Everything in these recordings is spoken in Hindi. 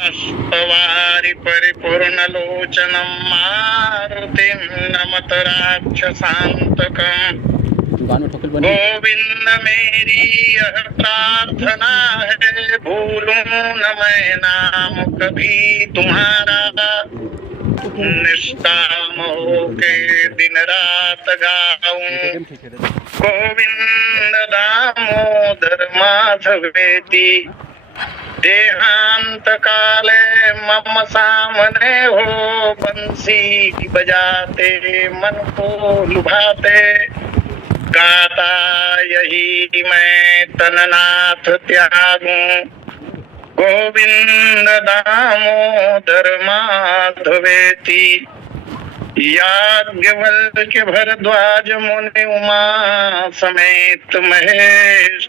पवारि परिपूर्णलोचनं मारुतिं नमत राक्षसान्तकम्। गोविंद मेरी यह प्रार्थना है, भूलूं न मैं नाम कभी तुम्हारा। निष्काम होके दिन रात गाऊं, गोविंद दामोदर माधवेति। देहांत काले मम सामने हो, बंसी बजाते मन को लुभाते। गाता यही मैं तननाथ त्यागूं, गोविंद दामोदर माधवेति। याज्ञवल्क्य भरद्वाज मुनि उमा समेत महेश,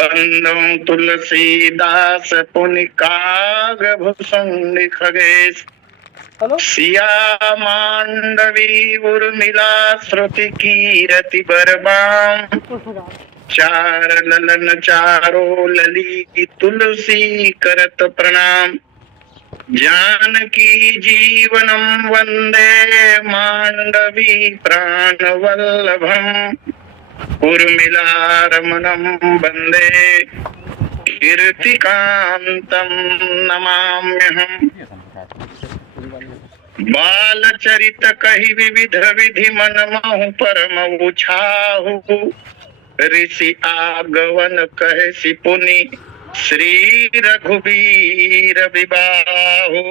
बंदं तुलसीदास पुनि कागभूषुंडि खगेश। सिया मांडवी उर्मिला श्रुति कीरति बरबाम, चार ललन चारो लली तुलसी करत प्रणाम। जानकी जीवनम वंदे मांडवी प्राणवल्लभम, उर्मिला रमणम वंदे कीर्तिकांतम नमाम्यहम्। बाल चरित कही विविध विधि मन महु परम उछाहु, ऋषि आगवन कहे सिपुनि श्री रघुबीर विबाहु।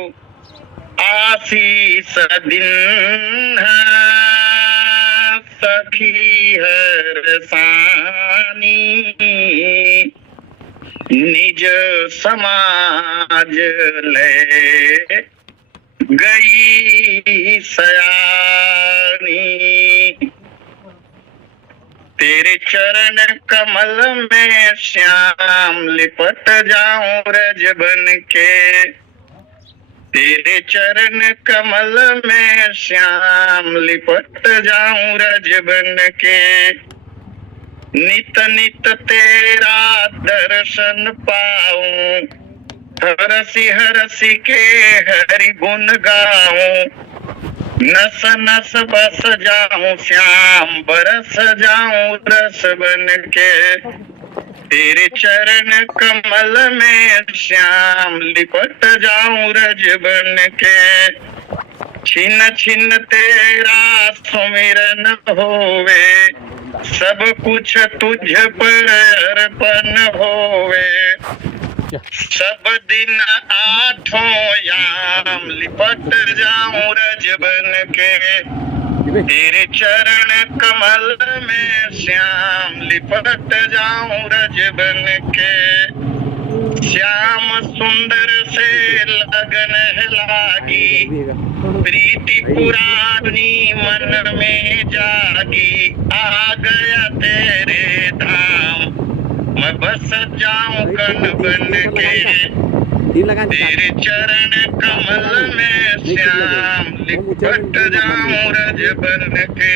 आशीष दिन्हा सखी हरसानी, निज समाज ले गई सयानी। तेरे चरण कमल में श्याम लिपट जाऊं रज बन के। तेरे चरण कमल में श्याम लिपट जाऊं रज बन के। नित नित तेरा दर्शन पाऊं, हरसी हरसी के हरि गुण गाऊं। नस नस बस जाऊं श्याम बरस जाऊं रस बन के। तेरे चरण कमल में श्याम लिपट जाऊं रज बन के। छिन छिन तेरा सुमिरन होवे, सब कुछ तुझ पर अर्पण होवे। सब दिन आठों याम लिपट जाऊं रज बन के। तेरे चरण कमल में श्याम लिपट जाऊं रज बन के। श्याम सुंदर से लगन है लागी, प्रीति पुरानी मन में जागी। आ गया तेरे धाम, मैं बस जाऊं कन बन के। तेरे चरण कमल में श्याम लिपट जाऊं रज बन के।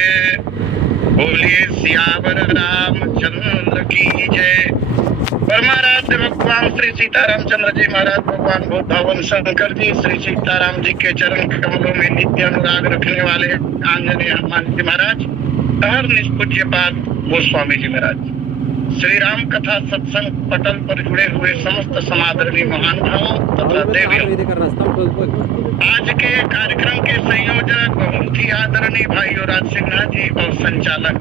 बोलिए सियावर रामचंद्र की जय। परमाराध्य भगवान श्री सीतारामचंद्र जी महाराज, भगवान बोधावन शंकर जी, श्री सीताराम जी के चरण कमलों में नित्य अनुराग रखने वाले आंजनेय हनुमान जी महाराज, हर निष्पूज्यपाद गोस्वामी जी महाराज, श्री राम कथा सत्संग पटल पर जुड़े हुए समस्त समादरणीय महानुभावों तथा देवियों, आज के कार्यक्रम के संयोजक बहुत ही आदरणीय भाई राज सिंह जी और संचालक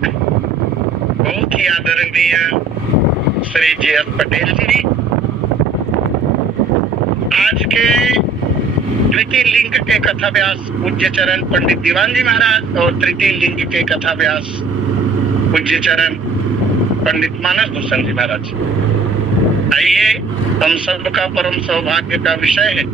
बहुत ही आदरणीय श्री JS पटेल जी, आज के द्वितीय लिंग के कथा व्यास पूज्य चरण पंडित दीवान जी महाराज और तृतीय लिंग के कथा व्यास पूज्य चरण पंडित मानस भूषण जी महाराज। आइए, हम सबका परम सौभाग्य का विषय है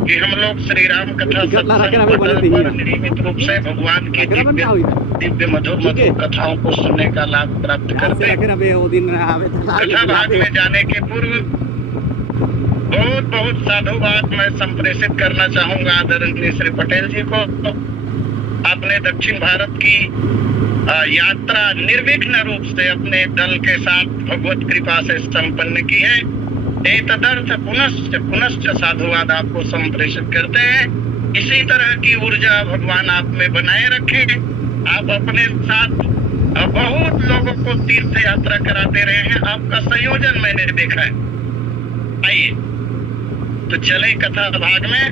कि हम लोग श्री राम कथा सत्संग पटल पर नियमित रूप से भगवान की दिव्य मधुर मधुर कथाओं को सुनने का लाभ प्राप्त करते हैं। कथा भाग में जाने के पूर्व बहुत बहुत साधुवाद मैं संप्रेषित करना चाहूंगा आदरणीय श्री पटेल जी को। आपने दक्षिण भारत की यात्रा निर्विघ्न रूप से अपने दल के साथ भगवत कृपा से संपन्न की है। एतदर्थ पुनश्च पुनश्च साधुवाद आपको संप्रेषित करते हैं। इसी तरह की ऊर्जा भगवान आप में बनाए रखें। आप अपने साथ बहुत लोगों को तीर्थ यात्रा कराते रहे हैं, आपका संयोजन मैंने देखा है। आइए तो चले कथा भाग में।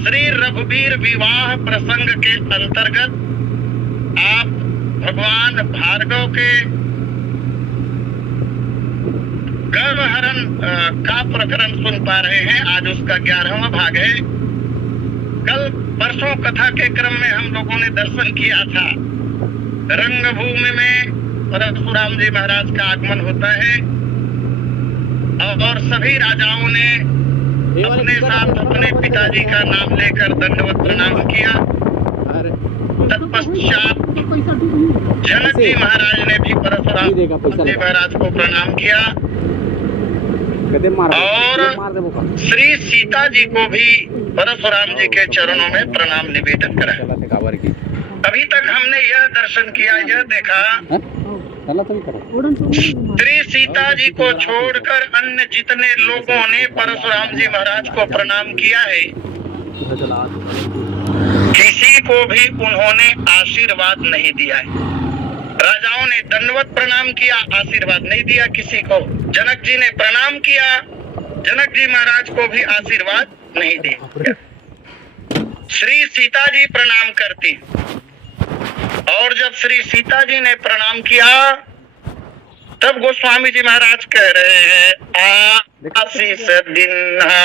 श्री रघुवीर विवाह प्रसंग के अंतर्गत आप भगवान भार्गव के गर्भहरण का प्रकरण सुन पा रहे हैं। आज उसका 11वां भाग है। कल परसों कथा के क्रम में हम लोगों ने दर्शन किया था, रंगभूमि में परशुराम जी महाराज का आगमन होता है और सभी राजाओं ने अपने साथ अपने पिताजी का नाम लेकर दंडवत प्रणाम किया। तत्पश्चात जनक जी महाराज ने भी परशुराम जी महाराज को प्रणाम किया और श्री सीता जी को भी परशुराम जी के चरणों में प्रणाम निवेदन कराया। अभी तक हमने यह दर्शन किया, यह देखा श्री सीता जी को छोड़कर अन्य जितने लोगों ने परशुराम जी महाराज को प्रणाम किया है, किसी को भी उन्होंने आशीर्वाद नहीं दिया है। राजाओं ने दंडवत प्रणाम किया, आशीर्वाद नहीं दिया किसी को। जनक जी ने प्रणाम किया, जनक जी महाराज को भी आशीर्वाद नहीं दिया। श्री सीता जी प्रणाम करती और जब श्री सीता जी ने प्रणाम किया तब गोस्वामी जी महाराज कह रहे हैं, आशीष दिन्हा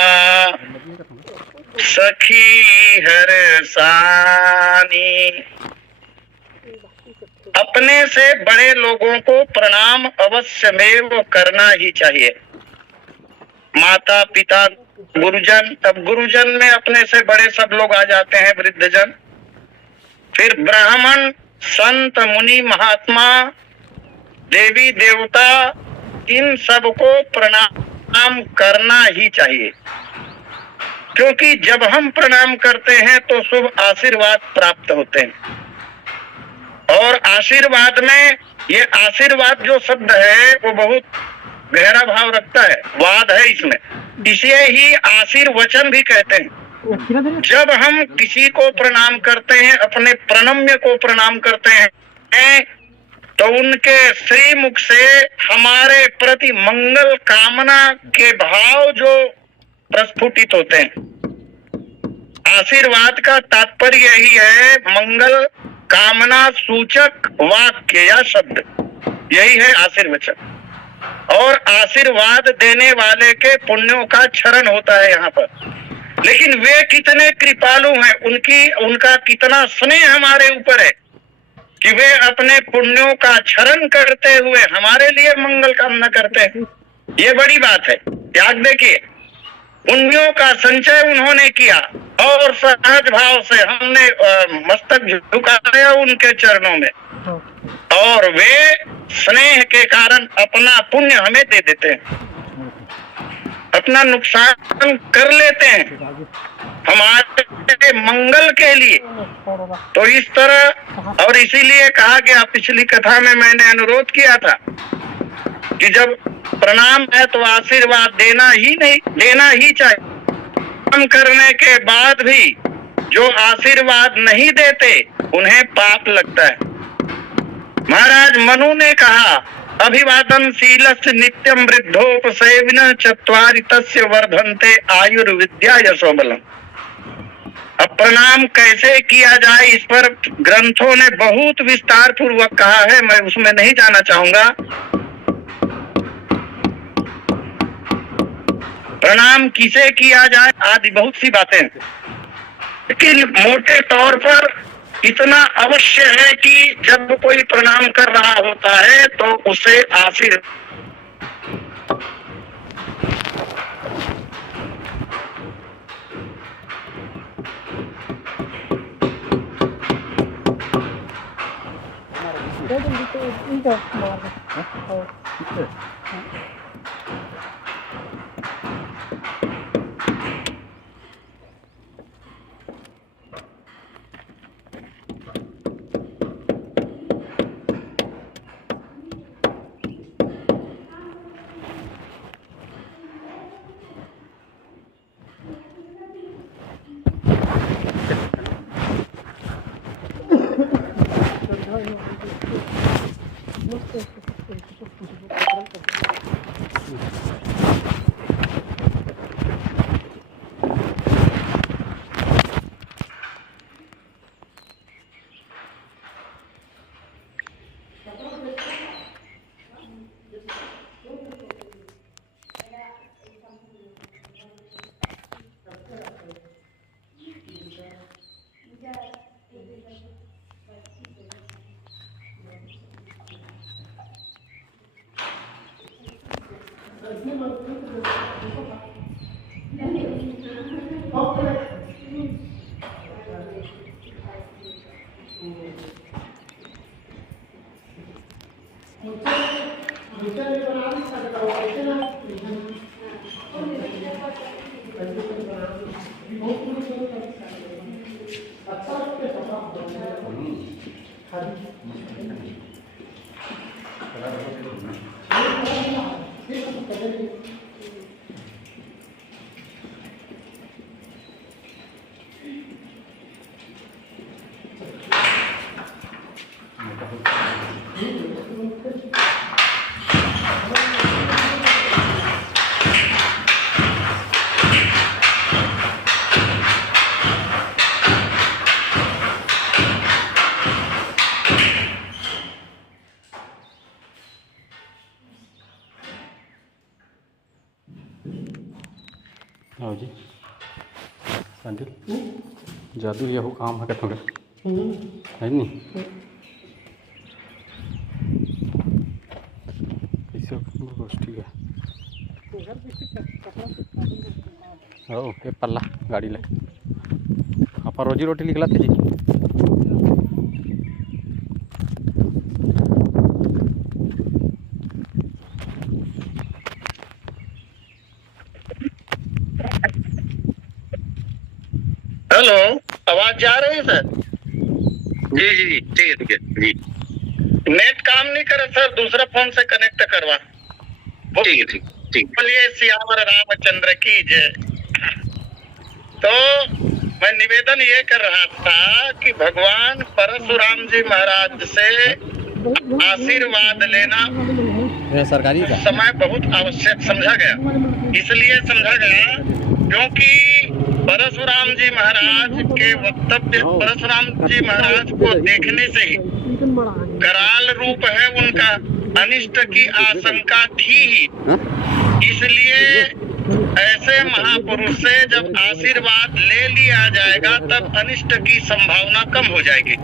सखी हर सानी। अपने से बड़े लोगों को प्रणाम अवश्यमेव करना ही चाहिए। माता पिता गुरुजन, तब गुरुजन में अपने से बड़े सब लोग आ जाते हैं, वृद्धजन, फिर ब्राह्मण, संत, मुनि, महात्मा, देवी देवता, इन सबको प्रणाम करना ही चाहिए, क्योंकि जब हम प्रणाम करते हैं तो शुभ आशीर्वाद प्राप्त होते हैं। और आशीर्वाद में ये आशीर्वाद जो शब्द है वो बहुत गहरा भाव रखता है, वाद है इसमें, इसे ही आशीर्वचन भी कहते हैं। जब हम किसी को प्रणाम करते हैं, अपने प्रणम्य को प्रणाम करते हैं, तो उनके श्रीमुख से हमारे प्रति मंगल कामना के भाव जो प्रस्फुटित होते हैं। आशीर्वाद का तात्पर्य यही है, मंगल कामना सूचक वाक्य या शब्द, यही है आशीर्वचन। और आशीर्वाद देने वाले के पुण्यों का क्षरण होता है यहाँ पर। लेकिन वे कितने कृपालु हैं, उनका कितना स्नेह हमारे ऊपर है कि वे अपने पुण्यों का क्षरण करते हुए हमारे लिए मंगल कामना करते हैं। ये बड़ी बात है। त्याग देखिए, पुण्यों का संचय उन्होंने किया और सहज भाव से हमने मस्तक झुकाया उनके चरणों में, और वे स्नेह के कारण अपना पुण्य हमें दे देते हैं, अपना नुकसान कर लेते हैं हमारे मंगल के लिए। तो इस तरह, और इसीलिए कहा गया, पिछली कथा में मैंने अनुरोध किया था कि जब प्रणाम है तो आशीर्वाद देना ही चाहिए। प्रणाम करने के बाद भी जो आशीर्वाद नहीं देते उन्हें पाप लगता है। महाराज मनु ने कहा, अभिवादन शीलस्य नित्यम वृद्धोपसेविनः चत्वारि तस्य वर्धन्ते आयुर्विद्या यशोबलम्। अब प्रणाम कैसे किया जाए, इस पर ग्रंथों ने बहुत विस्तार पूर्वक कहा है, मैं उसमें नहीं जाना चाहूंगा। प्रणाम किसे किया जाए आदि बहुत सी बातें, लेकिन मोटे तौर पर इतना अवश्य है कि जब कोई प्रणाम कर रहा होता है तो उसे आशीर्वाद, आओ जी संजू जादू ये हो काम है कितों है नहीं कैसे गोष्ठी है हो ये पल्ला गाड़ी ले आप रोजी रोटी निकला थे जी हेलो, आवाज जा रही है सर? जी जी जी ठीक है जी। नेट काम नहीं करे सर, दूसरा फोन से कनेक्ट करवा। ठीक है ठीक ठीक। बोलिए सियावर रामचंद्र की जय। तो मैं निवेदन ये कर रहा था कि भगवान परशुराम जी महाराज से आशीर्वाद लेना सरकारी का समय बहुत आवश्यक समझा गया। इसलिए समझा गया क्योंकि परशुराम जी महाराज के वक्तव्य, परशुराम जी महाराज को देखने से ही कराल रूप है उनका, अनिष्ट की आशंका थी ही। इसलिए ऐसे महापुरुष से जब आशीर्वाद ले लिया जाएगा तब अनिष्ट की संभावना कम हो जाएगी।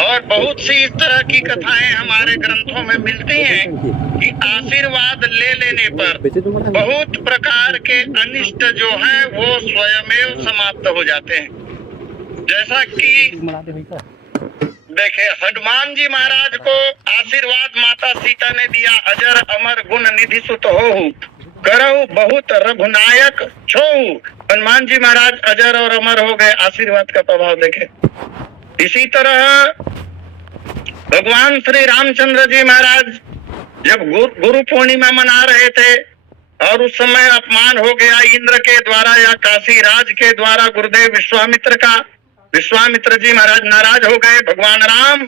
और बहुत सी इस तरह की कथाएं हमारे ग्रंथों में मिलती हैं कि आशीर्वाद ले लेने पर बहुत प्रकार के अनिष्ट जो हैं वो स्वयमेव समाप्त हो जाते हैं। जैसा कि देखे हनुमान जी महाराज को आशीर्वाद माता सीता ने दिया, अजर अमर गुण निधि सुत होहु करहु बहुत रघुनायक छोहु। हनुमान जी महाराज अजर और अमर हो गए, आशीर्वाद का प्रभाव देखे। इसी तरह भगवान श्री रामचंद्र जी महाराज जब गुरु पूर्णिमा मना रहे थे और उस समय अपमान हो गया इंद्र के द्वारा या काशी राज के द्वारा गुरुदेव विश्वामित्र का, विश्वामित्र जी महाराज नाराज हो गए। भगवान राम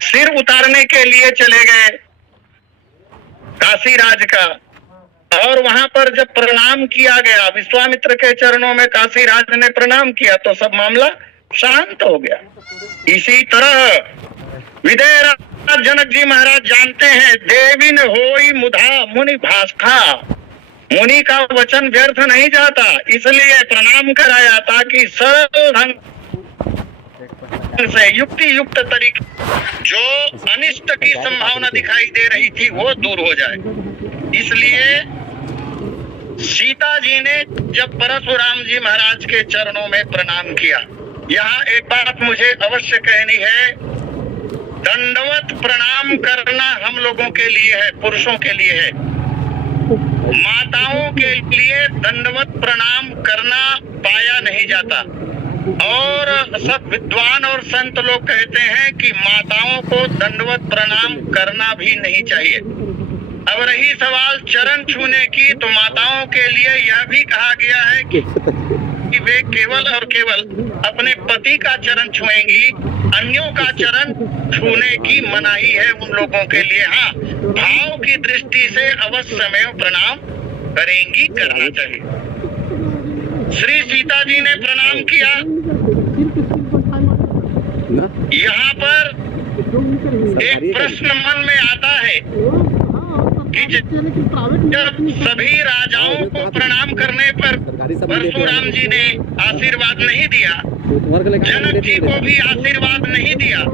सिर उतारने के लिए चले गए काशी राज का, और वहां पर जब प्रणाम किया गया विश्वामित्र के चरणों में, काशी राज ने प्रणाम किया तो सब मामला शांत हो गया। इसी तरह विदेह जनक जी महाराज जानते हैं, देविन होई मुधा मुनि भास्था, मुनि का वचन व्यर्थ नहीं जाता, इसलिए प्रणाम कराया ताकि सरल ढंग से युक्ति युक्त तरीके जो अनिष्ट की संभावना दिखाई दे रही थी वो दूर हो जाए। इसलिए सीता जी ने जब परशुराम जी महाराज के चरणों में प्रणाम किया। यहाँ एक बात मुझे अवश्य कहनी है, दंडवत प्रणाम करना हम लोगों के लिए है, पुरुषों के लिए है। माताओं के लिए दंडवत प्रणाम करना पाया नहीं जाता, और सब विद्वान और संत लोग कहते हैं कि माताओं को दंडवत प्रणाम करना भी नहीं चाहिए। अब रही सवाल चरण छूने की, तो माताओं के लिए यह भी कहा गया है कि वे केवल और केवल अपने पति का चरण छुएंगी, अन्यों का चरण छूने की मनाही है उन लोगों के लिए। हाँ, भाव की दृष्टि से अवश्य में प्रणाम करेंगी, करना चाहिए। श्री सीता जी ने प्रणाम किया। यहाँ पर एक प्रश्न मन में आता है कि जब सभी राजाओं को प्रणाम करने पर परशुराम जी ने आशीर्वाद नहीं दिया, जनक जी को भी आशीर्वाद नहीं दिया,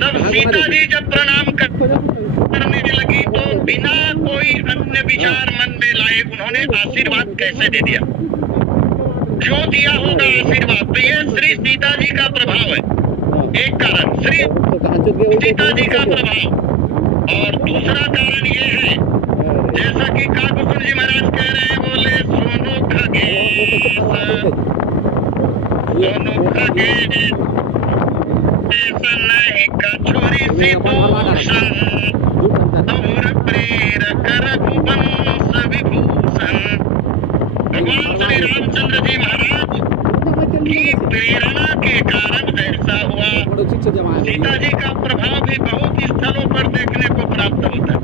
तब सीता जी जब प्रणाम करने लगी तो बिना कोई अन्य विचार मन में लाए उन्होंने आशीर्वाद कैसे दे दिया? जो दिया होगा आशीर्वाद, तो ये श्री सीता जी का प्रभाव है, एक कारण श्री सीता जी का प्रभाव। और दूसरा कारण ये है, जैसा कि काकुसुन जी महाराज कह रहे हैं, बोले दोनों खगेश नहीं का छोरी से दूषण और प्रेरक रघुवंश विभूषण। भगवान श्री रामचंद्र जी महाराज की प्रेरणा के कारण ऐसा हुआ। सीता जी का प्रभाव भी बहुत स्थलों पर देखने को प्राप्त होता है।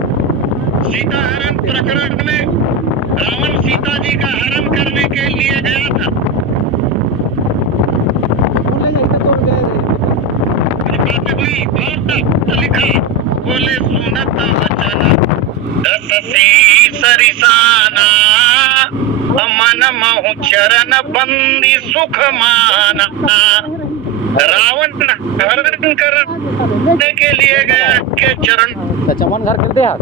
सीता हरण प्रकरण में रावण सीता जी का हरण करने के लिए गया था। लिखा बोले सुनत वचन दस सरिसाना मन महु चरण बंदी सुख माना। रावण हरण करने के लिए गया के चरण चमन घर खेलते यार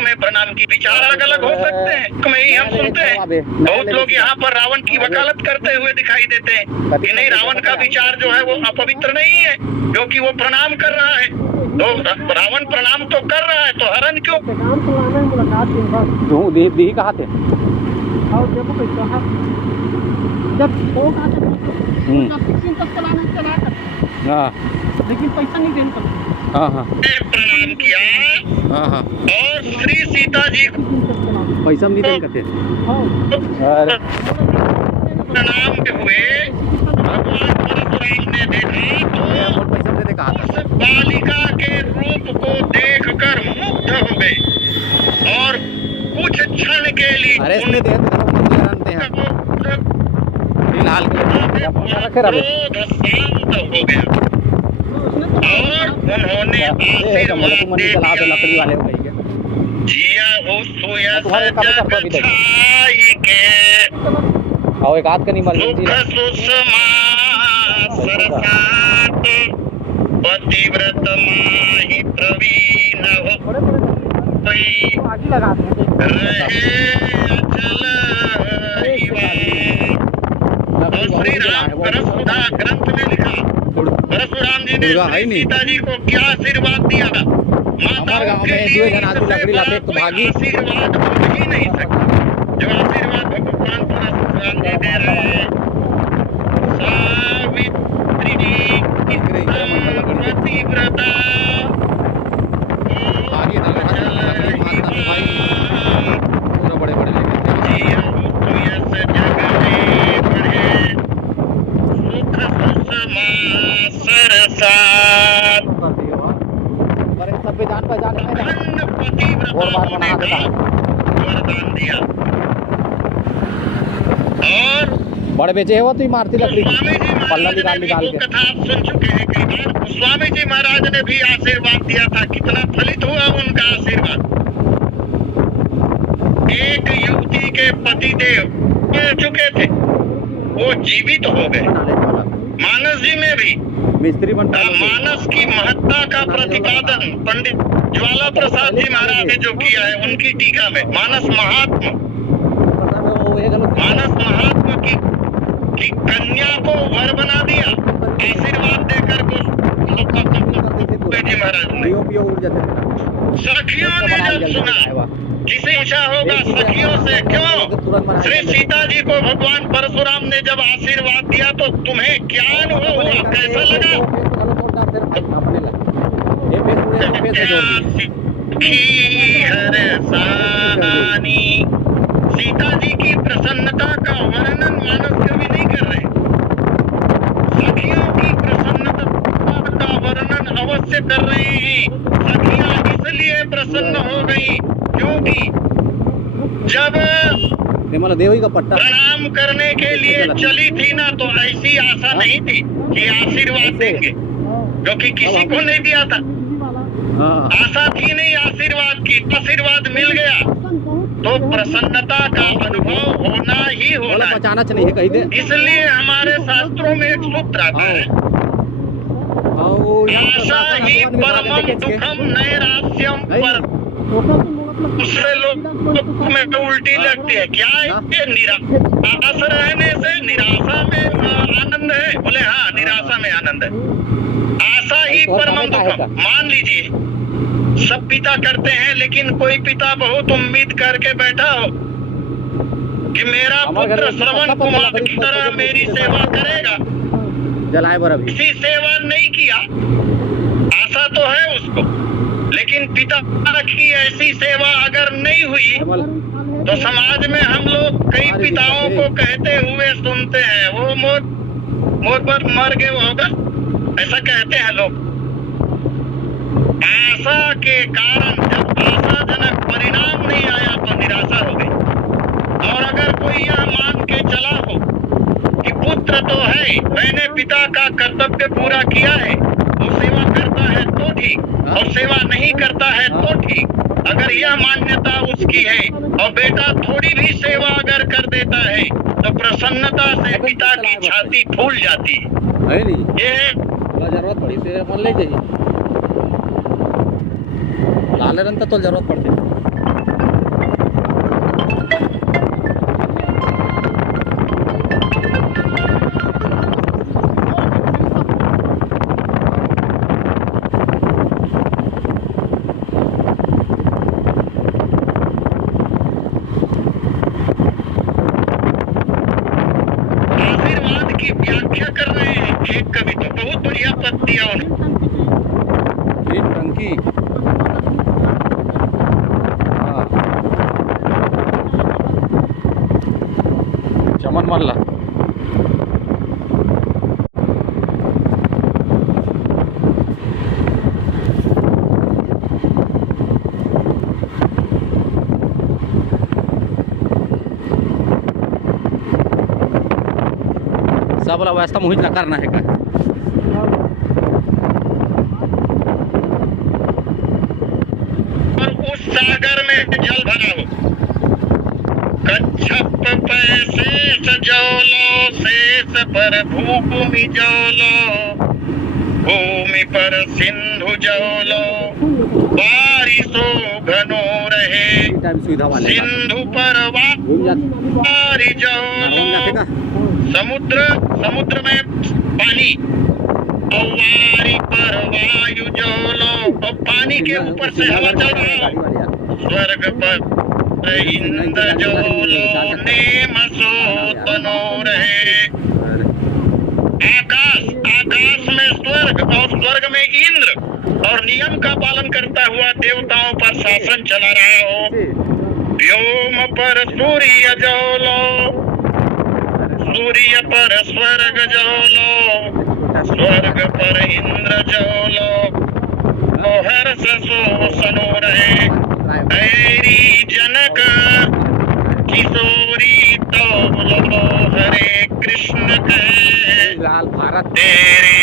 में प्रणाम की विचार अलग अलग हो सकते हैं। ही हम सुनते हैं बहुत लोग यहाँ पर रावण की वकालत करते हुए दिखाई देते हैं कि नहीं, रावण का विचार जो है वो अपवित्र नहीं है क्योंकि वो प्रणाम कर रहा है। तो रावण प्रणाम तो कर रहा है तो हरण क्यों? दी कहा थे लेकिन पैसा नहीं देना। प्रणाम किया और श्री सीता जी पैसा नहीं देना करते प्रणाम हुए। भगवान परशुराम ने देखा तो उस बालिका के रूप को देखकर मुग्ध हो गए और कुछ क्षण के लिए शांत हो गया और उन्होंने आशीर्वाद दे दिया। जिया हो सोया जग छाई के और एक हाथ का नहीं मर सुख सुषमा सरसात पतिव्रत माहि प्रवीण हो कोई रहे अचल और श्री राम परशुदा ग्रंथ में लिखा परशुराम जी ने सीता जी को क्या आशीर्वाद दिया? माताओं के लिए आशीर्वाद हो ही नहीं सकता जो आशीर्वाद भगवान परशुराम जी दे रहे हैं। सावित्री पतिव्रता वरदान दिया और बड़े बेचे हो तो मारती लकड़ी पल्ला निकाल निकाल के। कथा आप सुन चुके हैं कई बार। स्वामी जी महाराज ने भी आशीर्वाद दिया था। कितना फलित हुआ उनका आशीर्वाद? एक युवती के पति देव मर चुके थे, वो जीवित हो गए। मानस जी में भी मिस्त्री बनता मानस की महत्ता का प्रतिपादन पंडित ज्वाला प्रसाद जी महाराज ने जो किया है उनकी टीका में मानस महात्मा की कन्या को वर बना दिया आशीर्वाद देकर को जी महाराज ने। सखियों ने जब सुना, जिसे पूछा होगा सखियों से क्यों श्री सीता जी को भगवान परशुराम ने जब आशीर्वाद दिया तो तुम्हें क्या अनुभव हुआ, कैसा लगा? सीता जी की प्रसन्नता का वर्णन मानस कवि नहीं कर रहे। सखियों की प्रसन्नता का वर्णन अवश्य कर रहे हैं। सखियां इसलिए प्रसन्न हो गई क्योंकि जब देवी का पट्टा प्रणाम करने के लिए चली थी ना तो ऐसी आशा नहीं थी कि आशीर्वाद देंगे, क्योंकि किसी को नहीं दिया था। आशा थी नहीं आशीर्वाद की, आशीर्वाद मिल गया तो प्रसन्नता का अनुभव होना ही होना है। इसलिए हमारे शास्त्रों में एक सूत्र आता है, आशा ही परमम दुखम नैराश्यम पर। दूसरे लोग में तो उल्टी लगती है। क्या है ये? निराश रहने से निराशा में आनंद है? बोले हाँ, निराशा में आनंद है। आशा ही परमम दुखम। मान लीजिए सब पिता करते हैं, लेकिन कोई पिता बहुत उम्मीद करके बैठा हो कि मेरा पुत्र श्रवण कुमार की तरह मेरी सेवा करेगा, जलाए बरा भी किसी सेवा नहीं किया। आशा तो है उसको, लेकिन पिता की ऐसी सेवा अगर नहीं हुई तो समाज में हम लोग कई पिताओं को कहते हुए सुनते हैं, वो मोर पर मर गए होगा, ऐसा कहते हैं लोग। आशा के कारण जब आशाजनक परिणाम नहीं आया तो निराशा हो गई। और अगर कोई यह मान के चला हो कि पुत्र तो है, मैंने पिता का कर्तव्य पूरा किया है, वो सेवा करता है तो ठीक, और सेवा नहीं करता है तो ठीक, अगर यह मान्यता उसकी है और बेटा थोड़ी भी सेवा अगर कर देता है तो प्रसन्नता से पिता की छाती फूल जाती है। ये जरूरत पड़ी से मन ले जाइए लाल रंग का तो जरूरत पड़ती है। आशीर्वाद की व्याख्या कर रहे हैं एक कवि, तो बहुत बढ़िया पद दिया उन्होंने। टंकी चमन मल्ला सब वाला व्यवस्था मुहित ना करना है का और उस सागर में जल भरा हो, कच्छप पैसे सजोलो, शेष पर भूमि जोलो, भूमि पर सिंधु जोलो, बारिशो घनो रहे, सिंधु पर वारी जोलो, समुद्र में पानी और वारी पर वायु जोलो, और पानी के ऊपर से हवा चल रहा हो, स्वर्ग पर इंद्र जोलो, नेम सो तनो रहे। आकाश में स्वर्ग और स्वर्ग में इंद्र और नियम का पालन करता हुआ देवताओं पर शासन चला रहा हो, व्योम पर सूर्य जोलो, सूर्य पर स्वर्ग जोलो, स्वर्ग पर इंद्र जोलो, हर्ष सो सनो रहे। ऐरी जनक किशोरी तोलो, हरे कृष्ण के लाल भारत तेरे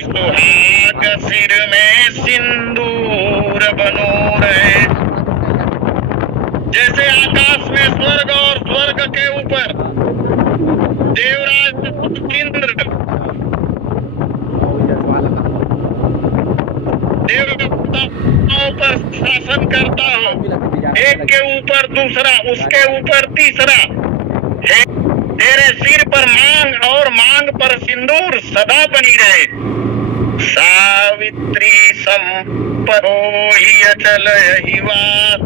सुहाग सिर में सिंदूर बनो रहे। जैसे आकाश में स्वर्ग और स्वर्ग के ऊपर देवराज इंद्र देवताओं पर शासन करता हो, एक के ऊपर दूसरा, उसके ऊपर तीसरा, तेरे सिर पर मांग और मांग पर सिंदूर सदा बनी रहे। सावित्री संपरो ही अचल यही बात,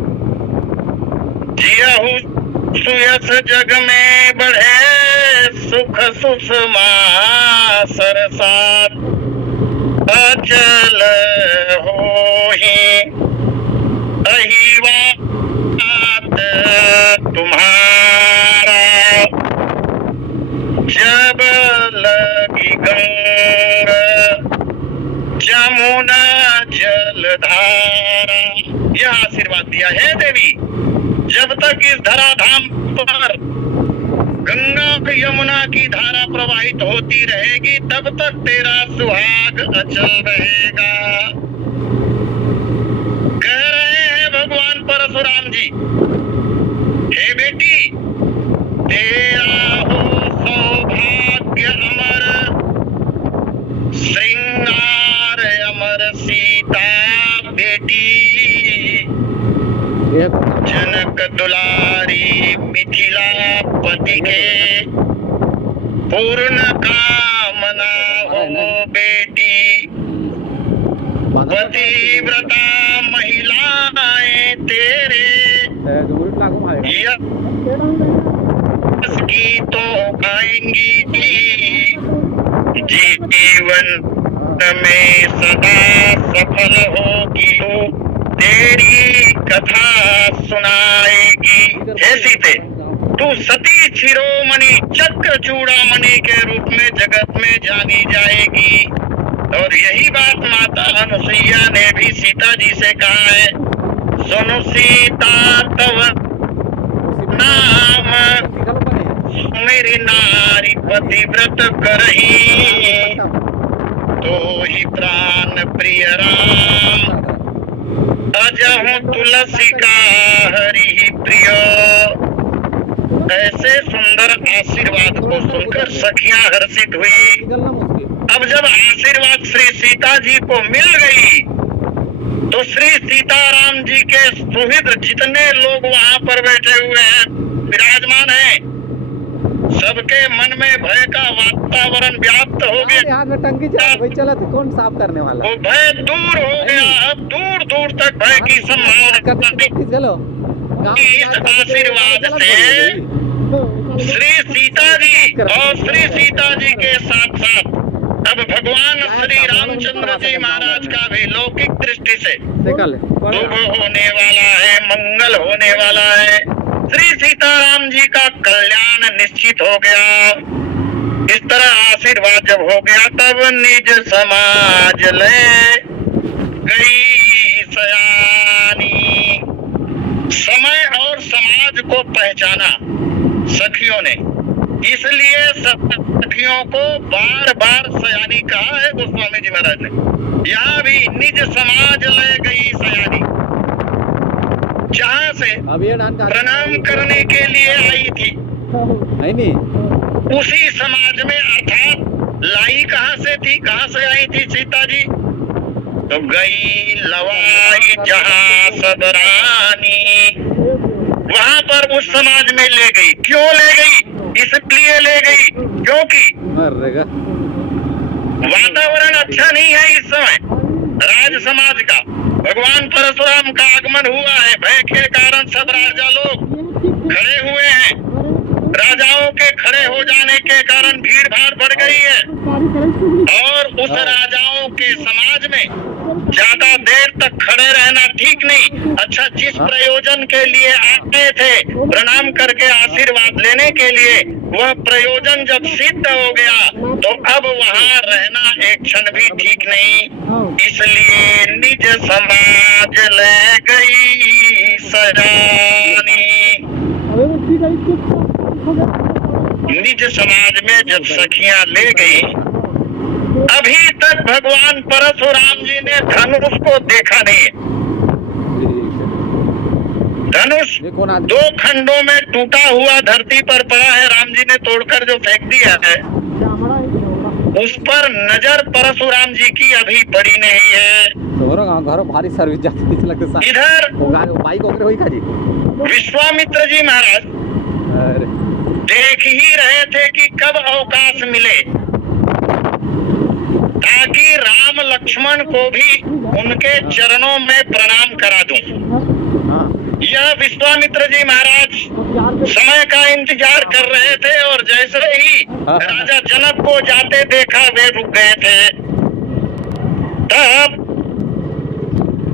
जियहु सुयस जग में बढ़े, सुख सुषमा सरसात, अचल होहि अहिवात तुम्हारा, जब लगी गंगा जमुना जलधारा। यह आशीर्वाद दिया है देवी, जब तक इस धराधाम पर गंगा यमुना की धारा प्रवाहित होती रहेगी तब तक तेरा सुहाग अचल रहेगा। कह रहे हैं भगवान परशुराम जी, हे बेटी तेरा हो सौभाग्य अमर, श्रृंगार अमर सीता बेटी, जनक दुलारी मिथिला पति के, पूर्ण कामना हो बेटी। पतिव्रता महिलाएं तेरे यश गीतों गाएंगी, जीवन में सदा सफल होगी, तेरी कथा सुनाएगी। हे सीते, तू सती शिरोमणि चक्र चूड़ामणि के रूप में जगत में जानी जाएगी। और यही बात माता अनुसुईया ने भी सीता जी से कहा है, सुनो सीता तव नाम मेरी नारी पतिव्रत करही, तो ही प्राण प्रिय राम, अजहु तुलसी का हरि प्रिय। ऐसे सुंदर आशीर्वाद को सुनकर सखियां हर्षित हुई। अब जब आशीर्वाद श्री सीता जी को मिल गई, तो श्री सीताराम जी के सुहृद जितने लोग वहां पर बैठे हुए हैं, विराजमान हैं, सबके मन में भय का वातावरण व्याप्त हो गया। हाथ में टंकी चला तो कौन साफ करने वाला? वो भय दूर हो गया। अब दूर दूर तक भय की संभावना। चलो इस आशीर्वाद से श्री सीता जी और श्री सीता जी के साथ साथ अब भगवान श्री रामचंद्र जी महाराज का भी लौकिक दृष्टि से शुभ होने वाला है, मंगल होने वाला है। श्री सीताराम जी का कल्याण निश्चित हो गया। इस तरह आशीर्वाद जब हो गया, तब निज समाज ले गई सयानी। समय और समाज को पहचाना सखियों ने, इसलिए सखियों को बार बार सयानी कहा है गोस्वामी जी महाराज ने। यहाँ भी निज समाज ले गई सयानी, जहाँ से प्रणाम करने के लिए आई थी, उसी समाज में, अर्थात लाई कहाँ से थी, कहाँ से आई थी सीता जी? तो गई लवाई जहाँ सब रानी, वहाँ पर उस समाज में ले गई। क्यों ले गई? इसलिए ले गई क्योंकि वातावरण अच्छा नहीं है इस समय राज समाज का। भगवान परशुराम का आगमन हुआ है, भय के कारण सब राजा लोग खड़े हुए हैं। राजाओं के खड़े हो जाने के कारण भीड़ भाड़ बढ़ गई है, और उस राजाओं के समाज में ज्यादा देर तक खड़े रहना ठीक नहीं। अच्छा, जिस प्रयोजन के लिए आए थे प्रणाम करके आशीर्वाद लेने के लिए, वह प्रयोजन जब सिद्ध हो गया, तो अब वहाँ रहना एक क्षण भी ठीक नहीं। इसलिए निज समाज ले गई सयानी। निज समाज में जब सखियां ले गई, अभी तक भगवान परशुराम जी ने धनुष को देखा नहीं। धनुष 2 खंडों में टूटा हुआ धरती पर पड़ा है, राम जी ने तोड़कर जो फेंक दिया है, उस पर नजर परशुराम जी की अभी पड़ी नहीं है। घर भारी सर्विस इधर बाइक विश्वामित्र जी महाराज देख ही रहे थे कि कब अवकाश मिले, ताकि राम लक्ष्मण को भी उनके चरणों में प्रणाम करा दूं। यह विश्वामित्र जी महाराज समय का इंतजार कर रहे थे, और जैसे ही राजा जनक को जाते देखा, वे रुक गए थे। तब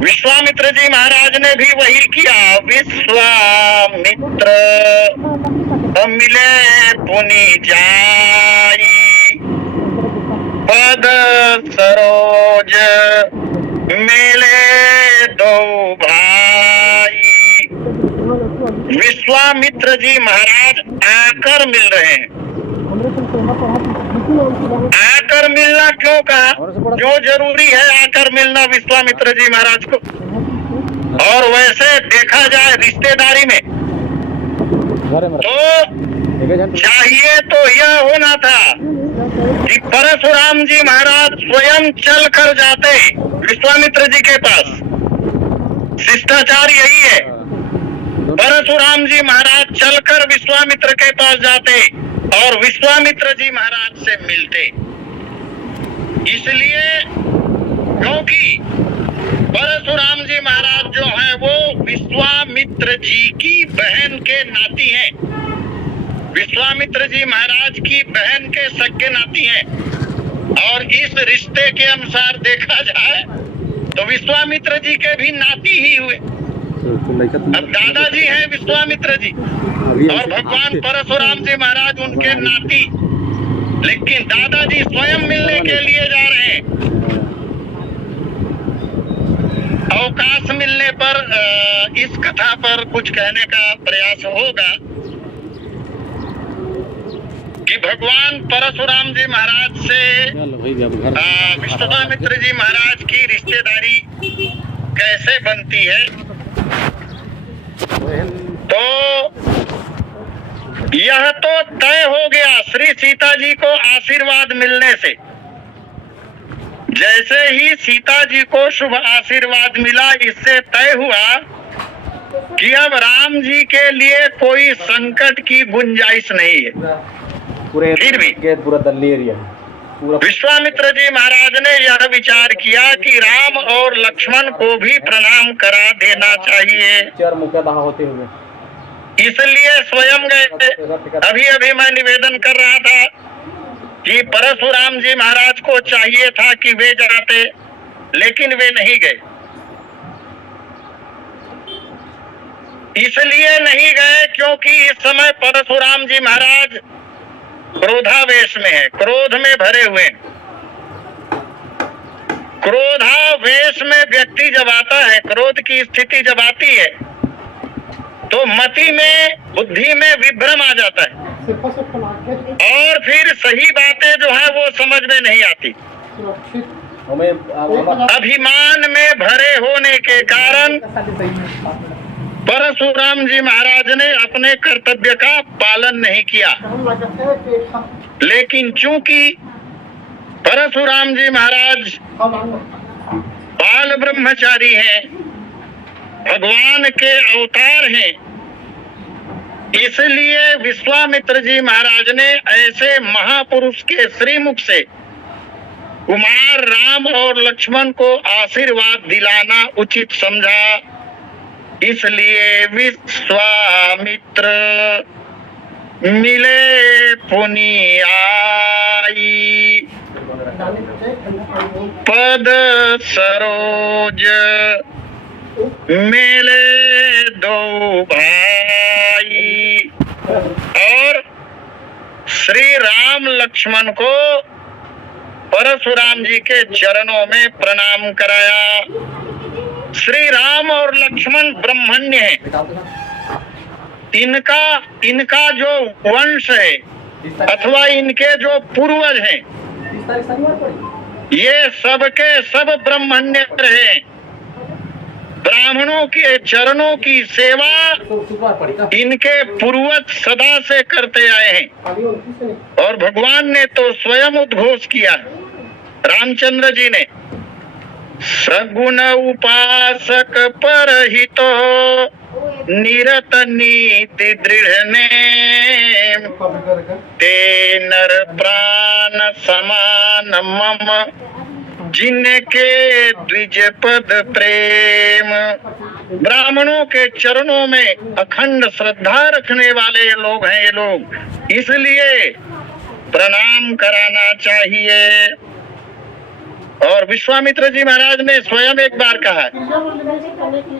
विश्वामित्र जी महाराज ने भी वही किया। विश्वामित्र मिले पुनि जाई, पद सरोज मिले दो भाई। विश्वामित्र जी महाराज आकर मिल रहे हैं। आकर मिलना क्यों कहा? जो जरूरी है आकर मिलना विश्वामित्र जी महाराज को। और वैसे देखा जाए रिश्तेदारी में तो चाहिए तो यह होना था कि परशुराम जी महाराज स्वयं चल कर जाते विश्वामित्र जी के पास। शिष्टाचार यही है, परशुराम जी महाराज चलकर विश्वामित्र के पास जाते और विश्वामित्र जी महाराज से मिलते। इसलिए क्योंकि परशुराम जी महाराज जो है वो विश्वामित्र जी की बहन के नाती हैं। विश्वामित्र जी महाराज की बहन के सगे नाती हैं, और इस रिश्ते के अनुसार देखा जाए तो विश्वामित्र जी के भी नाती ही हुए। अब दादाजी हैं विश्वामित्र जी और भगवान परशुराम जी महाराज उनके नाती, लेकिन दादाजी स्वयं मिलने के लिए जा रहे हैं। अवकाश मिलने पर इस कथा पर कुछ कहने का प्रयास होगा कि भगवान परशुराम जी महाराज से विश्वामित्र जी महाराज की रिश्तेदारी कैसे बनती है। तो यह तो तय हो गया श्री सीता जी को आशीर्वाद मिलने से। जैसे ही सीता जी को शुभ आशीर्वाद मिला, इससे तय हुआ कि अब राम जी के लिए कोई संकट की गुंजाइश नहीं है। फिर भी पूरा दिल्ली एरिया विश्वामित्र जी महाराज ने यह विचार किया कि राम और लक्ष्मण को भी प्रणाम करा देना चाहिए। होते हुए इसलिए स्वयं गए। अभी अभी मैं निवेदन कर रहा था कि परशुराम जी महाराज को चाहिए था कि वे जाते, लेकिन वे नहीं गए। इसलिए नहीं गए क्योंकि इस समय परशुराम जी महाराज क्रोधावेश में है, क्रोध में भरे हुए हैं। क्रोधावेश में व्यक्ति जब आता है, क्रोध की स्थिति जब आती है, तो मति में, बुद्धि में विभ्रम आ जाता है और फिर सही बातें जो है वो समझ में नहीं आती। अभिमान में भरे होने के कारण परशुराम जी महाराज ने अपने कर्तव्य का पालन नहीं किया। लेकिन चूंकि परशुराम जी महाराज बाल ब्रह्मचारी हैं, भगवान के अवतार हैं, इसलिए विश्वामित्र जी महाराज ने ऐसे महापुरुष के श्रीमुख से कुमार राम और लक्ष्मण को आशीर्वाद दिलाना उचित समझा। इसलिए विश्वामित्र मिले पुनि आई, पद सरोज मेले दो भाई, और श्री राम लक्ष्मण को परशुराम जी के चरणों में प्रणाम कराया। श्री राम और लक्ष्मण ब्रह्मण्य हैं। इनका जो वंश है अथवा इनके जो पूर्वज हैं, ये सबके सब ब्रह्मण्य रहे। ब्राह्मणों के चरणों की सेवा इनके पूर्वज सदा से करते आए हैं और भगवान ने तो स्वयं उद्घोष किया, रामचंद्र जी ने, सगुण उपासक पर हितो निरत नीति दृढ़ नेम, ते नर प्राण समान मम जिनके द्विज पद प्रेम। ब्राह्मणों के चरणों में अखंड श्रद्धा रखने वाले लोग हैं ये लोग, इसलिए प्रणाम कराना चाहिए। और विश्वामित्र जी महाराज ने स्वयं एक बार कहा,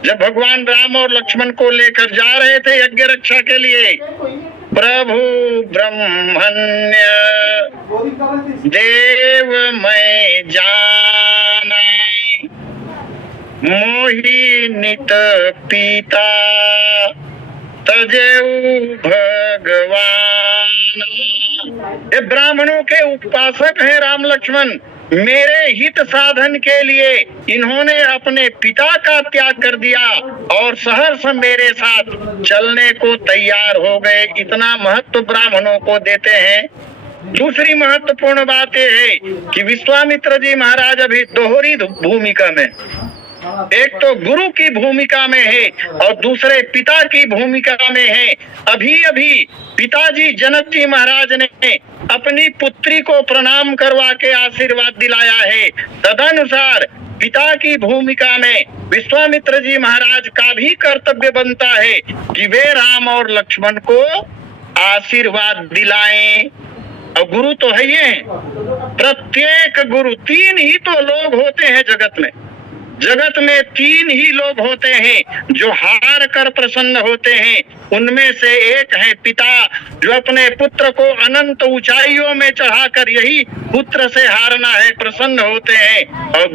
जब भगवान राम और लक्ष्मण को लेकर जा रहे थे यज्ञ रक्षा के लिए, प्रभु ब्रह्मण्य देव मैं जाना, मोहि नित पीता तजेऊ भगवान। ये ब्राह्मणों के उपासक हैं राम लक्ष्मण, मेरे हित साधन के लिए इन्होंने अपने पिता का त्याग कर दिया और सहर्ष मेरे साथ चलने को तैयार हो गए। इतना महत्व ब्राह्मणों को देते हैं। दूसरी महत्वपूर्ण बात यह है कि विश्वामित्र जी महाराज अभी दोहरी भूमिका में, एक तो गुरु की भूमिका में है और दूसरे पिता की भूमिका में है। अभी अभी पिताजी जनक जी महाराज ने अपनी पुत्री को प्रणाम करवा के आशीर्वाद दिलाया है। तदनुसार पिता की भूमिका में विश्वामित्र जी महाराज का भी कर्तव्य बनता है कि वे राम और लक्ष्मण को आशीर्वाद दिलाएं। और गुरु तो है ये, प्रत्येक गुरु, तीन ही तो लोग होते हैं जगत में। जगत में तीन ही लोग होते हैं जो हार कर प्रसन्न होते हैं। उनमें से एक है पिता, जो अपने पुत्र को अनंत ऊंचाइयों में चढ़ाकर यही पुत्र से हारना है प्रसन्न होते हैं। और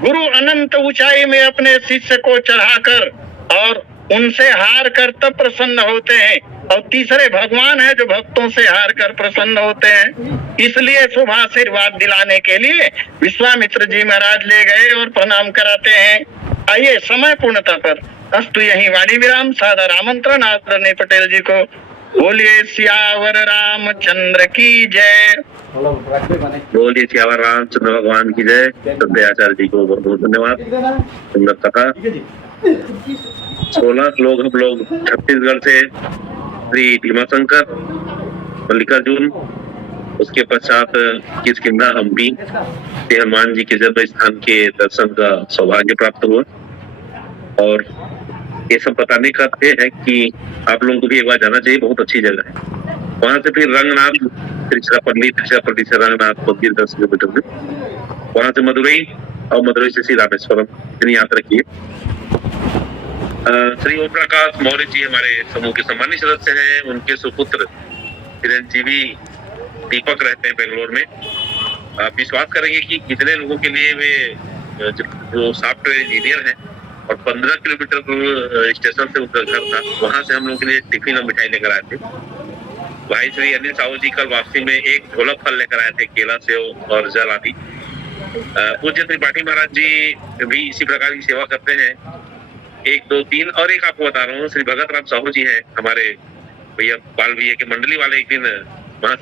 गुरु अनंत ऊंचाई में अपने शिष्य को चढ़ाकर और उनसे हार कर तब प्रसन्न होते हैं। और तीसरे भगवान है जो भक्तों से हार कर प्रसन्न होते हैं। इसलिए शुभ आशीर्वाद दिलाने के लिए विश्वामित्र जी महाराज ले गए और प्रणाम कराते हैं। आइए समय पूर्णता पर अस्तु यही वाणी विराम। सादर आमंत्रण आदरणीय पटेल जी को। बोलिए सियावर रामचंद्र की जय। बोलिए सियावर रामचंद्र भगवान की जय। सत्याचार्य जी को बहुत बहुत धन्यवाद। सुंदर कथा। 16 लोग हम लोग छत्तीसगढ़ से श्री भीमाशंकर, मल्लिकार्जुन, उसके पश्चात किष्किंधा, हम्पी, हनुमान जी के जन्म स्थान के दर्शन का सौभाग्य प्राप्त हुआ। और ये सब बताने का है कि आप लोगों को भी एक बार जाना चाहिए, बहुत अच्छी जगह है। वहां से फिर रंगनाथ, त्रिचरापल्ली से रंगनाथ मंदिर 10 किलोमीटर में, वहां से मदुरई और मदुरई से श्री रामेश्वरम इतनी यात्रा की है। श्री ओम प्रकाश मौर्य जी हमारे समूह के सम्मानित सदस्य हैं। उनके सुपुत्र चिरंजीवी दीपक रहते हैं बेंगलोर में। आप विश्वास करेंगे कि कितने लोगों के लिए वे जो सॉफ्टवेयर इंजीनियर हैं और 15 किलोमीटर स्टेशन से उनका घर था, वहां से हम लोग के लिए टिफिन और मिठाई लेकर आए थे। भाई श्री अनिल साहू जी कल वापसी में एक झोला फल लेकर आए थे, केला, सेव और जल आदि। पूज्य त्रिपाठी महाराज जी भी इसी प्रकार की सेवा करते हैं। 1, 2, 3 और एक आपको बता रहा हूँ, श्री भगत राम साहू जी हैं हमारे भैया, बाल भैया के मंडली वाले। एक दिन वहाँ